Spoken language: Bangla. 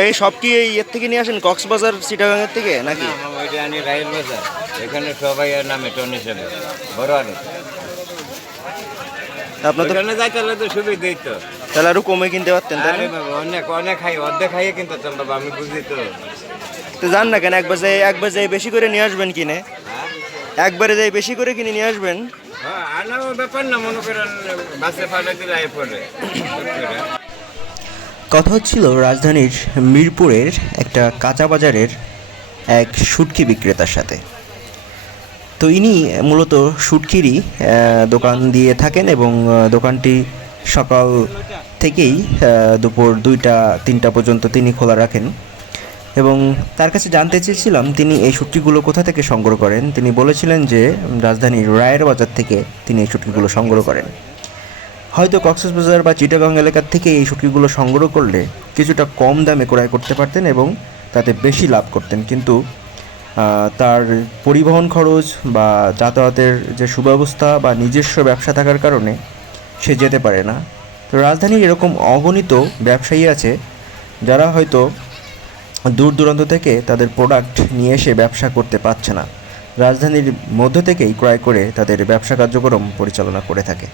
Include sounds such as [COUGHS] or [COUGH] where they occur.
এই সব কি এই এর থেকে নিয়ে আসেন? কক্সবাজার চিটাগাংয়ের থেকে নাকি? ওইটা আনি রাইল বাজার। এখানে সবাই এর নামে টন হিসেবে। বড় আলু আপনার তো ওখানে যাইতে হলে তো সুবিধাই তো। তাহলে আরও কমে কিনতে পারতেন আরে বাবা অনেক অনেক খাই অর্ধেক খাইয়ে কিন্তু তো বাবা আমি বুঝি তো। তো জান না কেন একবার যাই একবার যাই বেশি করে নিয়ে আসবেন কিনে। হ্যাঁ? একবারে যাই বেশি করে কিনে নিয়ে আসবেন। হ্যাঁ, আনাও ব্যাপার না মনে করেন বাসে [COUGHS] কথা হচ্ছিল রাজধানীর মিরপুরের একটা কাঁচা বাজারের এক শুটকি বিক্রেতার সাথে। তো ইনি মূলত শুটকিরই আহ, দোকান দিয়ে থাকেন এবং দোকানটি সকাল থেকেই দুপুর দুইটা তিনটা পর্যন্ত তিনি খোলা রাখেন এবং তার কাছে জানতে চেয়েছিলাম তিনি এই শুটকিগুলো কোথা থেকে সংগ্রহ করেন। তিনি বলেছিলেন যে রাজধানীর রায়ের বাজার থেকে তিনি এই শুটকিগুলো সংগ্রহ করেন। হয়তো কক্সবাজার বা চিটাগাং এলাকার থেকে এই শুটকিগুলো সংগ্রহ করলে কিছুটা কম দামে ক্রয় করতে পারতেন এবং তাতে বেশি লাভ করতেন। কিন্তু তার পরিবহন খরচ বা যাতায়াতের যে সুব্যবস্থা বা নিজস্ব ব্যবসা থাকার কারণে সে যেতে পারে না। তো রাজধানীর এরকম অগণিত ব্যবসায়ী আছে যারা হয়তো দূর দূরান্ত থেকে তাদের প্রোডাক্ট নিয়ে এসে ব্যবসা করতে পারছে না। রাজধানীর মধ্য থেকেই ক্রয় করে তাদের ব্যবসা কার্যক্রম পরিচালনা করে থাকে।